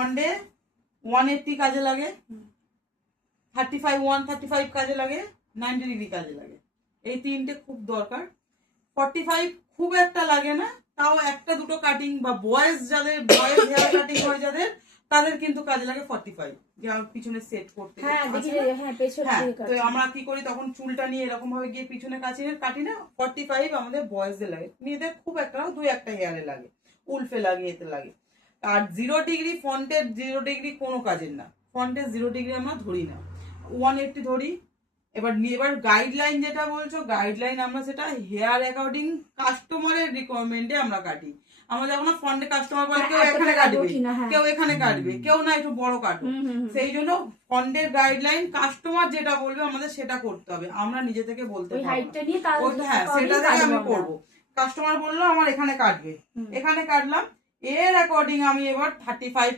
ফন্ডে 180 কাজে লাগে, 135 কাজে লাগে, 90 ডিগ্রি কাজে লাগে। এই তিনটে খুব দরকার। 45 খুব একটা লাগে না, তাও একটা দুটো কাটিং বা বয়েজ হেয়ার কাটিং হয় যাদের, তাদের কিন্তু কাজে লাগে 45, পিছনে সেট করতে। হ্যাঁ তো আমরা কি করি তখন চুলটা নিয়ে এরকম ভাবে গিয়ে পিছনে কাটি না। 45 আমাদের বয়েজদের লাগে, মেয়েদের খুব একটা, দুই একটা হেয়ারে লাগে, উল্ফে লাগে, এতে লাগে। আর 0 ডিগ্রি ফন্টের 0 ডিগ্রি কোনো কাজের না, ফন্টের 0 ডিগ্রি আমরা ধরি না, 180 ধরি। এবার গাইডলাইন যেটা বলছো, গাইডলাইন আমরা সেটা হেয়ার অ্যাকর্ডিং কাস্টমারের রিকোয়ারমেন্টে আমরা কাটি। আমরা যখন ফন্ডে কাস্টমার বলে কেউ এখানে কাটবে, কেউ এখানে কাটবে, কেউ না একটু বড় কাটবে, সেই জন্য ফন্ডের গাইডলাইন কাস্টমার যেটা বলবে আমাদের সেটা করতে হবে, আমরা নিজে থেকে বলতে পারবো। হ্যাঁ, সেটা থেকে আমি করবো। কাস্টমার বললো আমার এখানে কাটবে, এখানে কাটলাম, এর অ্যাকর্ডিং আমি এবার 35